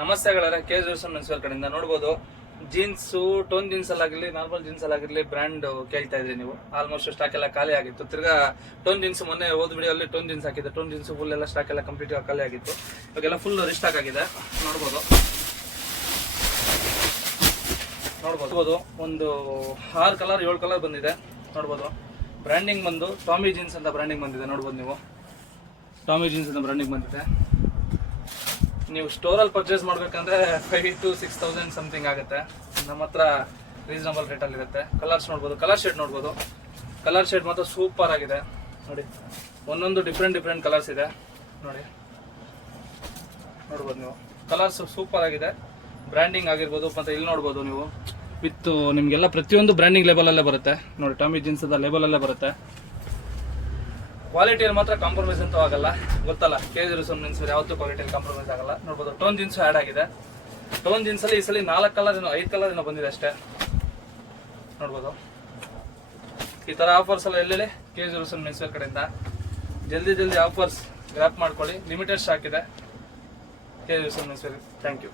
ನಮಸ್ತೆ ಗೆಳೆಯರೆ, K Joson menswear ಕಡೆಯಿಂದ ನೋಡ್ಬೋದು. ಜೀನ್ಸು ಟೋನ್ ಜೀನ್ಸ್ ಅಲ್ಲಾಗಿರ್ಲಿ, ನಾರ್ಮಲ್ ಜೀನ್ಸ್ ಅಲ್ಲಾಗಿರ್ಲಿ ಬ್ರ್ಯಾಂಡ್ ಕೇಳ್ತಾ ಇದ್ರಿ ನೀವು. ಆಲ್ಮೋಸ್ಟ್ ಸ್ಟಾಕ್ ಎಲ್ಲ ಖಾಲಿ ಆಗಿತ್ತು. ತಿರ್ಗಾ ಟೋನ್ ಜೀನ್ಸ್ ಮೊನ್ನೆ ಹೋದ ವಿಡಿಯೋಲ್ಲಿ ಟೋನ್ ಜೀನ್ಸ್ ಹಾಕಿದ್ದೆ. ಟೋನ್ ಜೀನ್ಸ್ ಫುಲ್ ಎಲ್ಲ ಸ್ಟಾಕ್ ಎಲ್ಲ ಕಂಪ್ಲೀಟ್ ಖಾಲಿ ಆಗಿತ್ತು. ಇವಾಗೆಲ್ಲ ಫುಲ್ ರಿಸ್ಟಾಕ್ ಆಗಿದೆ. ನೋಡ್ಬೋದು ಒಂದು 6 ಕಲರ್ 7 ಕಲರ್ ಬಂದಿದೆ. ನೋಡ್ಬೋದು ಬ್ರ್ಯಾಂಡಿಂಗ್ ಬಂದು ಟಾಮಿ ಜೀನ್ಸ್ ಅಂತ ಬ್ರ್ಯಾಂಡಿಂಗ್ ಬಂದಿದೆ. ನೋಡ್ಬೋದು ನೀವು, ಟಾಮಿ ಜೀನ್ಸ್ ಅಂತ ಬ್ರ್ಯಾಂಡಿಂಗ್ ಬಂದಿದೆ. ನೀವು ಸ್ಟೋರಲ್ಲಿ ಪರ್ಚೇಸ್ ಮಾಡಬೇಕಂದ್ರೆ 5,000 to 6,000 ಸಮಥಿಂಗ್ ಆಗುತ್ತೆ. ನಮ್ಮ ಹತ್ರ ರೀಸನಬಲ್ ರೇಟಲ್ಲಿ ಇರುತ್ತೆ. ಕಲರ್ಸ್ ನೋಡ್ಬೋದು, ಕಲರ್ ಶೇಡ್ ನೋಡ್ಬೋದು. ಕಲರ್ ಶೇಡ್ ಮಾತ್ರ ಸೂಪರ್ ಆಗಿದೆ ನೋಡಿ. ಒಂದೊಂದು ಡಿಫ್ರೆಂಟ್ ಕಲರ್ಸ್ ಇದೆ ನೋಡಿ. ನೋಡ್ಬೋದು ನೀವು, ಕಲರ್ಸ್ ಸೂಪರ್ ಆಗಿದೆ. ಬ್ರ್ಯಾಂಡಿಂಗ್ ಆಗಿರ್ಬೋದು. ಮತ್ತು ಇಲ್ಲಿ ನೋಡ್ಬೋದು ನೀವು, ವಿತ್ ನಿಮಗೆಲ್ಲ ಪ್ರತಿಯೊಂದು ಬ್ರ್ಯಾಂಡಿಂಗ್ ಲೇಬಲಲ್ಲೇ ಬರುತ್ತೆ ನೋಡಿ. ಟಾಮಿ ಜೀನ್ಸ್ ಅದ ಲೇಬಲಲ್ಲೇ ಬರುತ್ತೆ. ಕ್ವಾಲಿಟಿಯಲ್ಲಿ ಮಾತ್ರ ಕಾಂಪ್ರಮೈಸ್ ಅಂತೂ ಆಗಲ್ಲ, ಗೊತ್ತಲ್ಲ. ಕೆ ಜೋಸನ್ ಮೆನ್ಸ್ವೇರ್ ಯಾವತ್ತೂ ಕ್ವಾಲಿಟಿಯಲ್ಲಿ ಕಾಂಪ್ರಮೈಸ್ ಆಗಲ್ಲ. ನೋಡ್ಬೋದು ಟೋನ್ ಜೀನ್ಸು ಆ್ಯಡ್ ಆಗಿದೆ. ಟೋನ್ ಜೀನ್ಸಲ್ಲಿ ಈ ಸಲ 4 ಕಲರ್ ಏನೋ 5 ಕಲರ್ ಏನೋ ಬಂದಿದೆ ಅಷ್ಟೇ. ನೋಡ್ಬೋದು ಈ ಥರ ಆಫರ್ಸ್ ಎಲ್ಲ ಎಲ್ಲೆಲ್ಲಿ ಕೆ ಜೋಸನ್ ಮೆನ್ಸ್ವೇರ್ ಕಡೆಯಿಂದ ಜಲ್ದಿ ಆಫರ್ಸ್ ಗ್ರ್ಯಾಪ್ ಮಾಡ್ಕೊಳ್ಳಿ. ಲಿಮಿಟೆಡ್ ಸ್ಟಾಕ್ ಇದೆ K Joson menswear. Thank you.